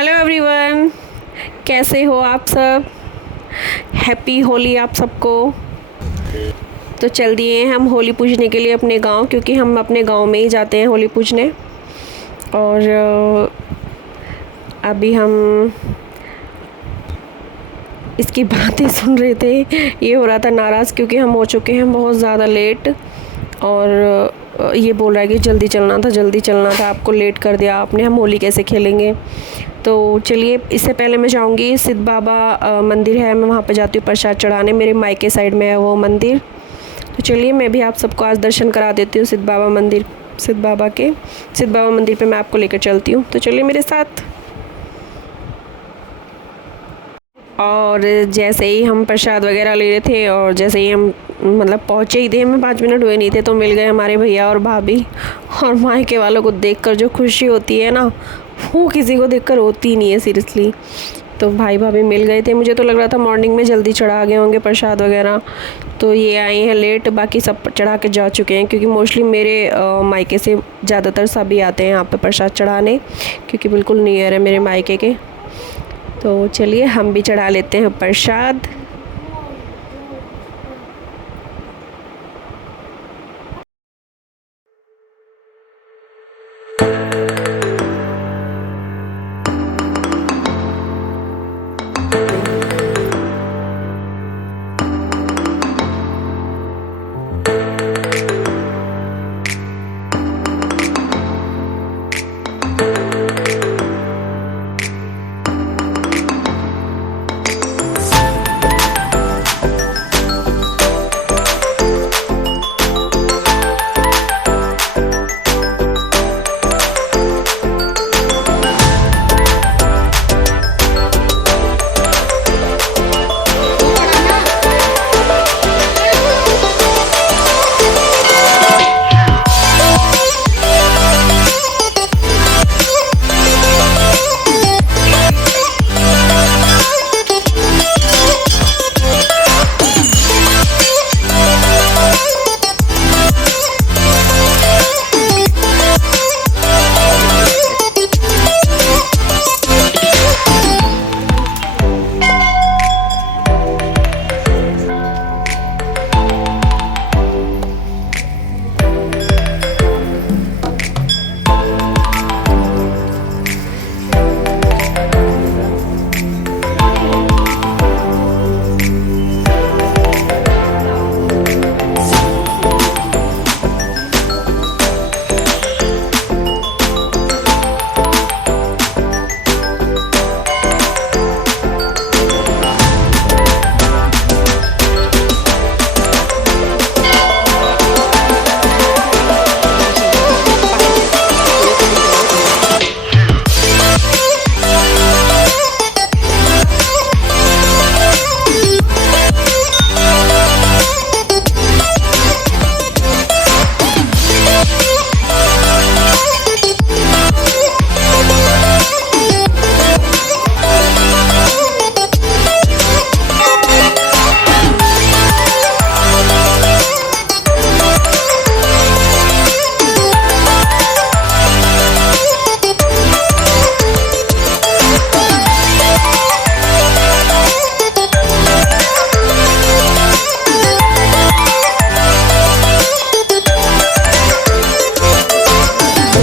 Hello everyone, कैसे हो आप सब। हैप्पी होली आप सबको। तो चल दिए हैं हम होली पूजने के लिए अपने गांव, क्योंकि हम अपने गांव में ही जाते हैं होली पूजने। और अभी हम इसकी बातें सुन रहे थे। ये हो रहा था नाराज़ क्योंकि हम हो चुके हैं बहुत ज़्यादा लेट। और ये बोल रहा है कि जल्दी चलना था, आपको लेट कर दिया आपने, हम होली कैसे खेलेंगे। तो चलिए, इससे पहले मैं जाऊंगी सिद्ध बाबा मंदिर है, मैं वहाँ पे जाती हूँ प्रसाद चढ़ाने। मेरे मायके साइड में है वो मंदिर। तो चलिए, मैं भी आप सबको आज दर्शन करा देती हूँ सिद्ध बाबा मंदिर पे मैं आपको लेकर चलती हूँ। तो चलिए मेरे साथ। और जैसे ही हम प्रसाद वगैरह ले रहे थे और जैसे ही हम मतलब पहुँचे ही थे, हमें 5 मिनट हुए नहीं थे तो मिल गए हमारे भैया और भाभी। और मायके वालों को देखकर जो खुशी होती है ना, वो किसी को देखकर होती नहीं है सीरियसली। तो भाई भाभी मिल गए थे। मुझे तो लग रहा था मॉर्निंग में जल्दी चढ़ा गए होंगे प्रसाद वगैरह, तो ये आए हैं लेट। बाकी सब चढ़ा के जा चुके हैं, क्योंकि मोस्टली मेरे मायके से ज़्यादातर सभी आते हैं यहाँ पे प्रसाद चढ़ाने, क्योंकि बिल्कुल नियर है मेरे मायके के। तो चलिए हम भी चढ़ा लेते हैं प्रसाद।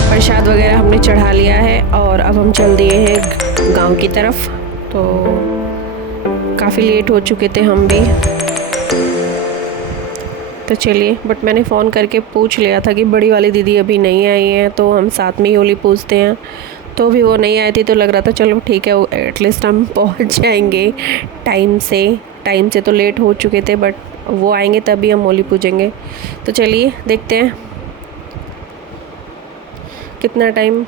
प्रसाद वगैरह हमने चढ़ा लिया है और अब हम चल दिए हैं गांव की तरफ। तो काफ़ी लेट हो चुके थे हम भी। तो चलिए, बट मैंने फ़ोन करके पूछ लिया था कि बड़ी वाली दीदी अभी नहीं आई हैं, तो हम साथ में ही होली पूजते हैं। तो भी वो नहीं आई थी, तो लग रहा था चलो ठीक है, एटलीस्ट हम पहुंच जाएंगे टाइम से तो लेट हो चुके थे, बट वो आएंगे तभी हम होली पूजेंगे। तो चलिए देखते हैं कितना टाइम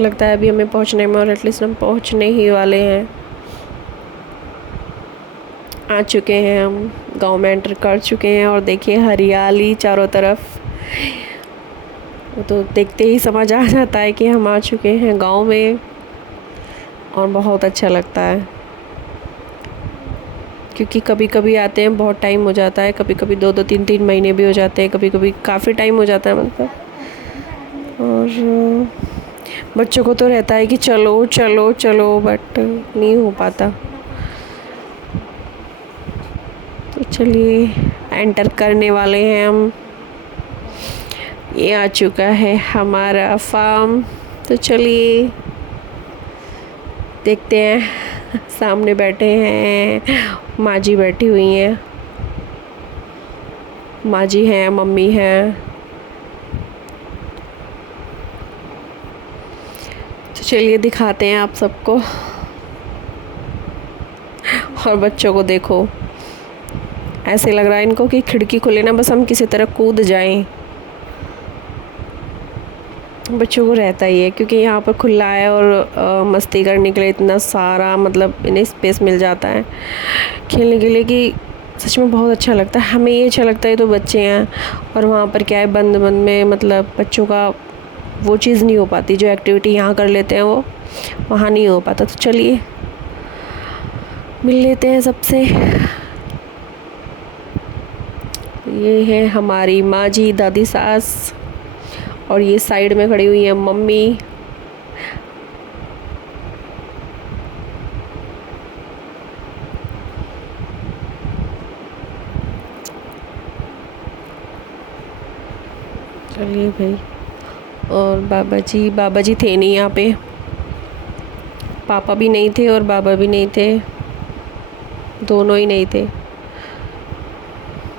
लगता है अभी हमें पहुंचने में, और एटलीस्ट हम पहुंचने ही वाले हैं। आ चुके हैं हम, गांव में एंटर कर चुके हैं। और देखिए हरियाली चारों तरफ, तो देखते ही समझ आ जाता है कि हम आ चुके हैं गांव में, और बहुत अच्छा लगता है। क्योंकि कभी कभी आते हैं बहुत टाइम हो जाता है, कभी कभी 2-2 3-3 महीने भी हो जाते हैं, कभी कभी काफ़ी टाइम हो जाता है मतलब। और बच्चों को तो रहता है कि चलो चलो चलो, बट नहीं हो पाता। तो चलिए एंटर करने वाले हैं हम। ये आ चुका है हमारा फार्म। तो चलिए देखते हैं। सामने बैठे हैं माँ जी, बैठी हुई हैं माँ जी हैं, मम्मी हैं। तो चलिए दिखाते हैं आप सबको। और बच्चों को देखो, ऐसे लग रहा है इनको कि खिड़की खुले ना बस हम किसी तरह कूद जाएं। बच्चों को रहता ही है क्योंकि यहाँ पर खुला है और मस्ती करने के लिए इतना सारा मतलब इन्हें स्पेस मिल जाता है खेलने के लिए कि सच में बहुत अच्छा लगता है। हमें ये अच्छा लगता है, तो बच्चे हैं और वहाँ पर क्या है, बंद बंद में मतलब बच्चों का वो चीज़ नहीं हो पाती। जो एक्टिविटी यहाँ कर लेते हैं वो वहाँ नहीं हो पाता। तो चलिए मिल लेते हैं सबसे। ये है हमारी माँ जी, दादी सास, और ये साइड में खड़ी हुई है मम्मी। चलिए भाई। और बाबा जी थे नहीं यहाँ पे, पापा भी नहीं थे और बाबा भी नहीं थे, दोनों ही नहीं थे।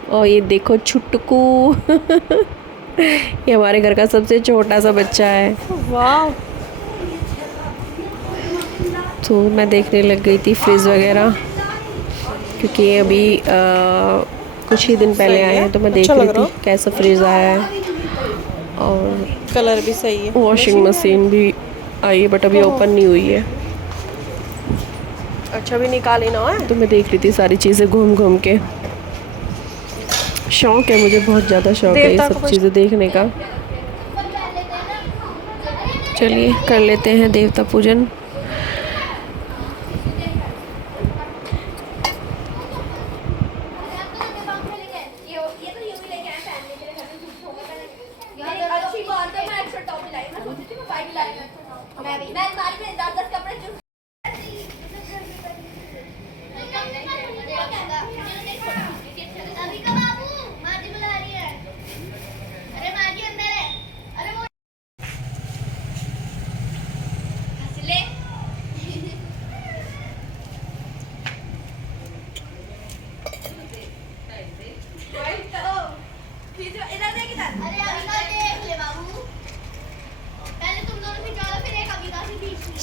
और ये देखो छुटकू। ये हमारे घर का सबसे छोटा सा बच्चा है। वाह। तो मैं देखने लग गई थी फ्रिज वगैरह, क्योंकि अभी कुछ ही दिन पहले आए हैं, तो मैं देख रही थी कैसा फ्रिज आया है। और कलर भी सही है। वॉशिंग मशीन भी आई है बट अभी ओपन नहीं हुई है। अच्छा भी निकाली ना है। तो मैं देख रही थी सारी चीज़ें घूम घूम के। शौक है मुझे, बहुत ज़्यादा शौक है ये सब चीज़ें देखने का। चलिए कर लेते हैं देवता पूजन।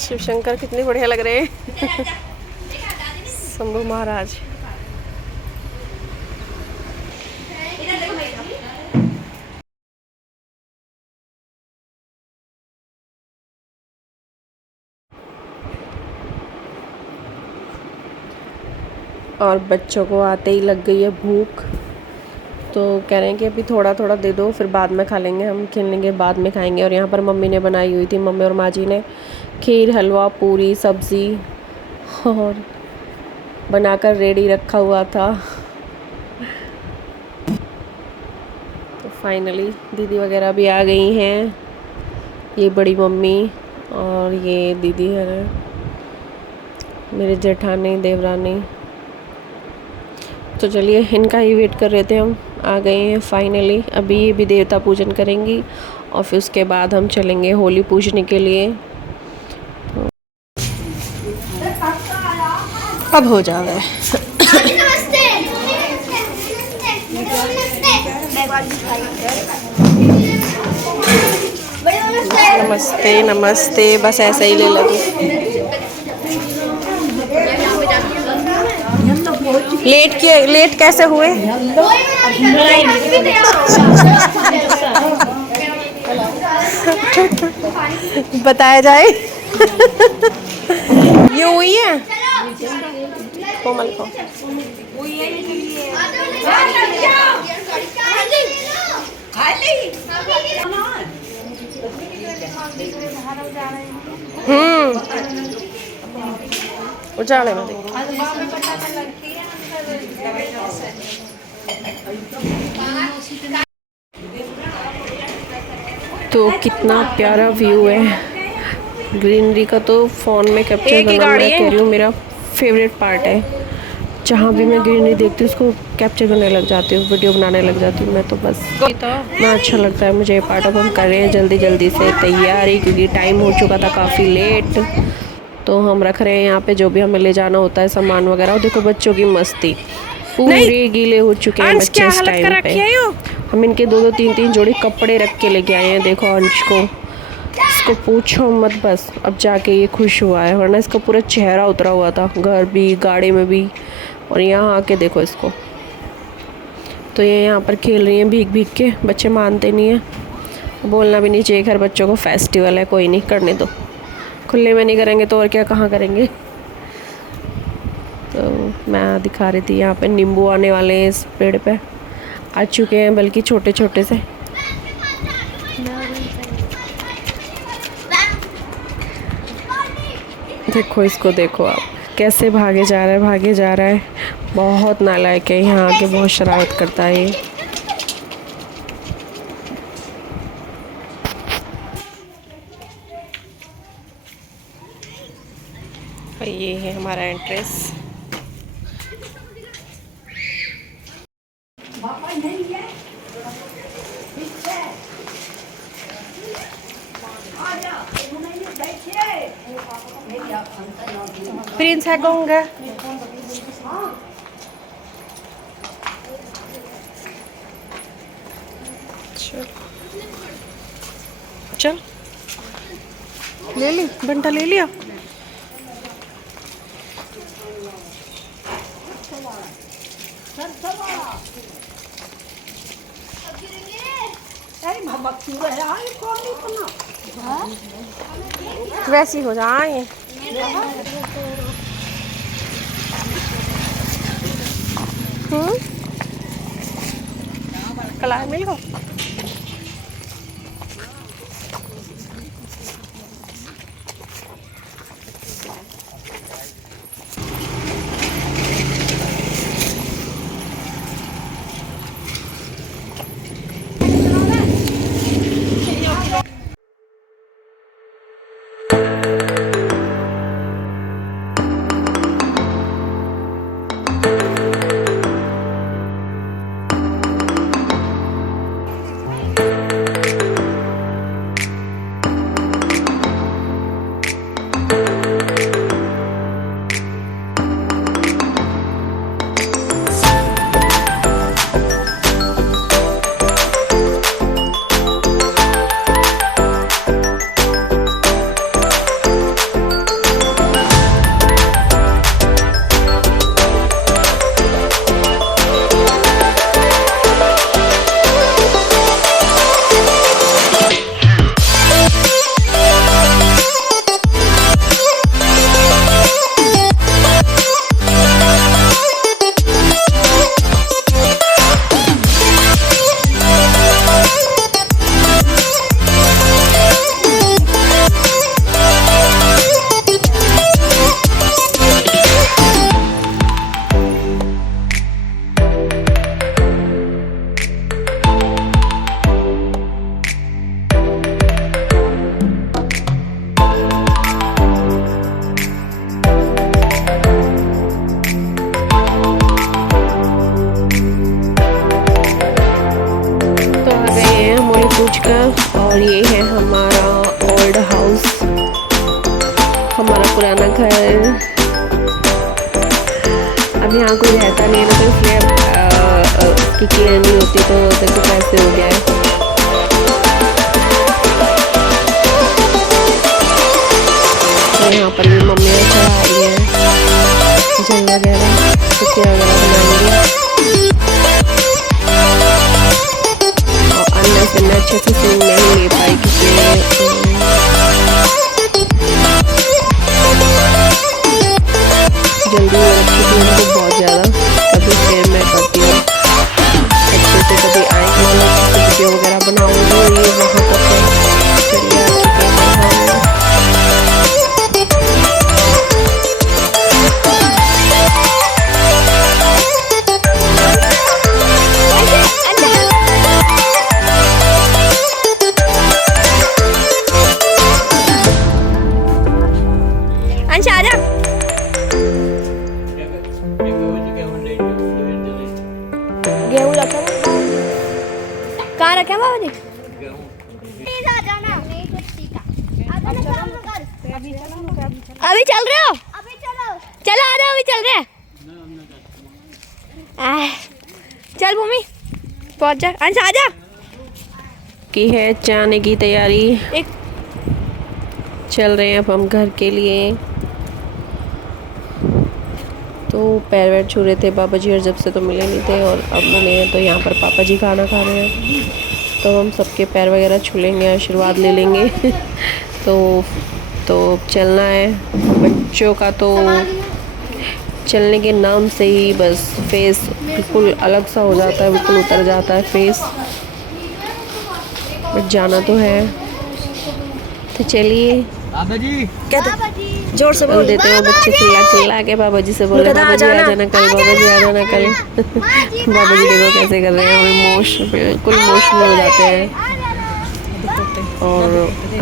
शिव शंकर कितने बढ़िया लग रहे हैं। शंभू महाराज। और बच्चों को आते ही लग गई है भूख, तो कह रहे हैं कि अभी थोड़ा थोड़ा दे दो, फिर बाद में खा लेंगे, हम खेलने के बाद में खाएंगे। और यहाँ पर मम्मी ने बनाई हुई थी, मम्मी और माँ जी ने खीर, हलवा, पूरी, सब्ज़ी और बनाकर रेडी रखा हुआ था। तो फाइनली दीदी वगैरह भी आ गई हैं। ये बड़ी मम्मी और ये दीदी है मेरे जेठानी देवरानी। तो चलिए इनका ही वेट कर रहे थे, हम आ गए हैं फाइनली। अभी ये भी देवता पूजन करेंगी और फिर उसके बाद हम चलेंगे होली पूजने के लिए। अब हो जावे। नमस्ते नमस्ते, बस ऐसे ही ले लो। लेट कैसे हुए? बताया जाए। ये हुई है कोमल को। उजाले में तो कितना प्यारा व्यू है। ग्रीनरी का तो फ़ोन में कैप्चर करना, मैं कह रही हूँ, मेरा फेवरेट पार्ट है। जहाँ भी मैं ग्रीनरी देखती हूँ उसको कैप्चर करने लग जाती हूँ, वीडियो बनाने लग जाती हूँ मैं तो बस। इतना अच्छा लगता है मुझे ये पार्ट। अब हम कर रहे हैं जल्दी जल्दी से तैयारी, क्योंकि टाइम हो चुका था काफ़ी लेट। तो हम रख रहे हैं यहाँ पे जो भी हमें ले जाना होता है सामान वगैरह। और देखो बच्चों की मस्ती, पूरे गीले हो चुके हैं बच्चे इस टाइम पे। हम इनके 2-2 3-3 जोड़ी कपड़े रख के लेके आए हैं। देखो अंश को, इसको पूछो मत, बस अब जाके ये खुश हुआ है, वरना इसका पूरा चेहरा उतरा हुआ था, घर भी गाड़ी में भी। और यहाँ आके देखो इसको, तो ये यहाँ पर खेल रही हैं भीग भीग के। बच्चे मानते नहीं हैं, बोलना भी नहीं चाहिए, खैर बच्चों को फेस्टिवल है, कोई नहीं, करने दो। खुले में नहीं करेंगे तो और क्या, कहाँ करेंगे। तो मैं दिखा रही थी यहाँ पे नींबू आने वाले हैं, इस पेड़ पे आ चुके हैं, बल्कि छोटे छोटे से। देखो इसको, देखो आप कैसे भागे जा रहा है, भागे जा रहा है। बहुत नालायक है, यहाँ आके बहुत शरारत करता है ये है हमारा एंट्रेंस। प्रिंस है गंगा, चल ले ली, बंटा ले लिया। वैसी हो जाए कला मिल गो। और ये है हमारा ओल्ड हाउस, हमारा पुराना घर। अब यहाँ कोई रहता नहीं है ना, तो इसलिए उसकी केयर नहीं होती, तो देखो कैसे हो गया है। तो यहाँ पर भी मम्मी चढ़ा रही है जल वगैरह, टिक्की वगैरह बनाएंगे। से मैं अच्छे से सीन नहीं ले पाई क्योंकि जल्दी हो रखी थी उनको बहुत ज़्यादा। कभी फिर मैं करती हूँ अच्छे से, कभी आएंगे तो अच्छे से वीडियो वगैरह बनाऊँगी। ये वहाँ तक चलिए आ चुके हैं। आजा। गेहूँ रखा है, कहाँ रखे हैं बाबा जी? अभी चल रहे हो? अभी चलो, चलो आ जाओ, अभी चल रहे हैं। चल भूमि पहुंच जा, अंश आ जा। की है जाने की तैयारी, एक चल रहे हैं अब हम घर के लिए। तो पैर वैर छू रहे थे बाबा जी, और जब से तो मिले नहीं थे, और अब मिले हैं। तो यहाँ पर पापा जी खाना खा रहे हैं, तो हम सबके पैर वगैरह छू लेंगे, आशीर्वाद ले लेंगे। तो चलना है बच्चों का। तो चलने के नाम से ही बस फेस बिल्कुल अलग सा हो जाता है, बिल्कुल उतर जाता है फेस, बट जाना तो है। तो चलिए, कहते जोर से बोल देते हैं बच्चे चिल्ला चिल्ला के। बाबा जी से बोले बाबा जी आ जाना कल, बाबा जी आ जाना कल। बाबा जी देखो कैसे कर रहे हैं, हम बिल्कुल इमोशनल हो जाते हैं। और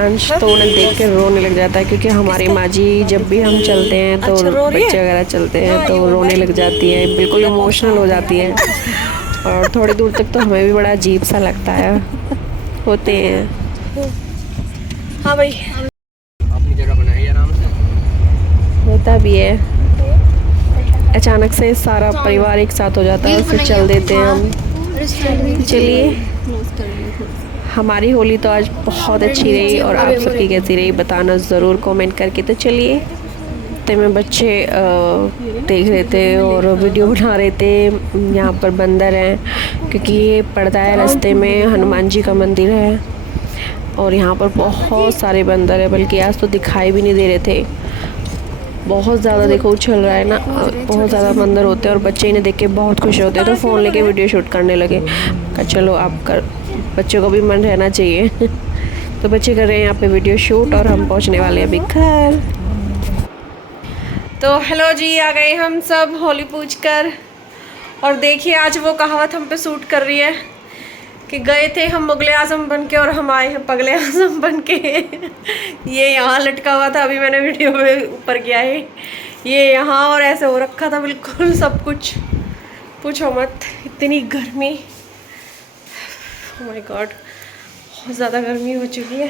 अंश तो उन्हें देख के रोने लग जाता है, क्योंकि हमारी माँ जी जब भी हम चलते हैं तो बच्चे वगैरह चलते हैं तो रोने लग जाती है, बिल्कुल इमोशनल हो जाती है। और थोड़ी दूर तक तो हमें भी बड़ा अजीब सा लगता है, होते हैं। हाँ भाई, अपनी जगह बनाई आराम से। होता भी है, अचानक से सारा परिवार एक साथ हो जाता है, फिर चल देते हैं हम। चलिए, हमारी होली तो आज बहुत अच्छी रही, और आप सबकी कैसी रही बताना ज़रूर कमेंट करके। तो चलिए, तो में बच्चे देख रहे थे और वीडियो बना रहे थे। यहाँ पर बंदर हैं, क्योंकि ये पड़ता है रास्ते में, हनुमान जी का मंदिर है, और यहाँ पर बहुत सारे बंदर हैं, बल्कि आज तो दिखाई भी नहीं दे रहे थे। बहुत ज़्यादा देखो उछल रहा है ना, बहुत ज़्यादा बंदर होते हैं, और बच्चे इन्हें देख के बहुत खुश होते हैं, तो फ़ोन लेके वीडियो शूट करने लगे। चलो आप कर, बच्चों को भी मन रहना चाहिए। तो बच्चे कर रहे हैं यहाँ पे वीडियो शूट, और हम पहुँचने वाले हैं अभी घर। तो हेलो जी, आ गए हम सब होली पूज कर। और देखिए आज वो कहावत हम पे सूट कर रही है कि गए थे हम मुगले आजम बन के, और हम आए हैं पगले आजम बन के। ये यहाँ लटका हुआ था, अभी मैंने वीडियो में ऊपर किया है, ये यहाँ और ऐसे हो रखा था बिल्कुल सब कुछ, पूछो मत, इतनी गर्मी। ओह माय गॉड, बहुत ज़्यादा गर्मी हो चुकी है।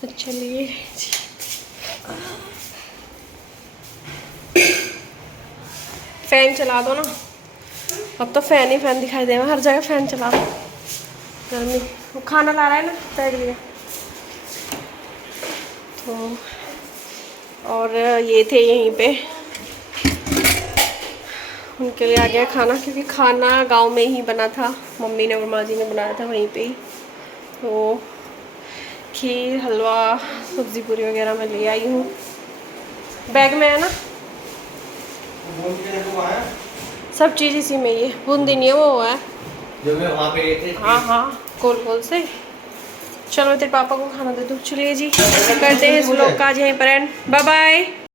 तो चलिए जी, फैन चला दो ना, अब तो फैन ही फैन दिखाई देगा हर जगह, फैन चला दो, गर्मी। वो खाना ला रहा है ना बैठ गया। तो और ये थे यहीं पे, उनके लिए आ गया खाना, क्योंकि खाना गांव में ही बना था, मम्मी ने और माँ जी ने बनाया था वहीं पे ही। तो खीर, हलवा, सब्ज़ी पूरी वगैरह मैं ले आई हूँ, बैग में है ना, सब चीज़ इसी में ही है। बूंदी नहीं है, वो है जो मैं वहाँ पे गए थे। हाँ हाँ, कोल से। चलो मैं तेरे पापा को खाना दे दूँ। चलिए जी, करते हैं इस व्लॉग का आज यहीं पर एंड। Bye bye.